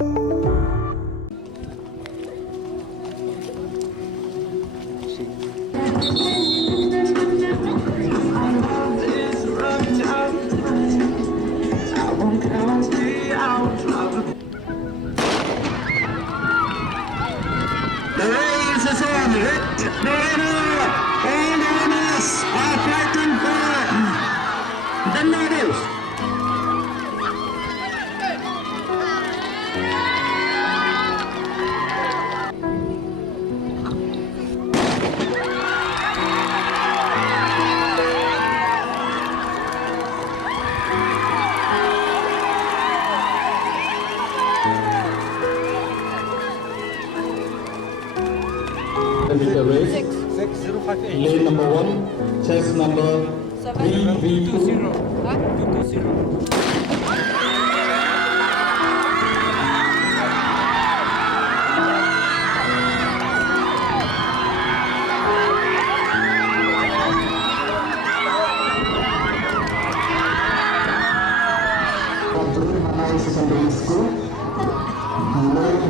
The race is on. The winner and the winners are fighting for the medals. The race. 6058. Lane number 1, chest number 332. 220. From Junior High Secondary School. Lane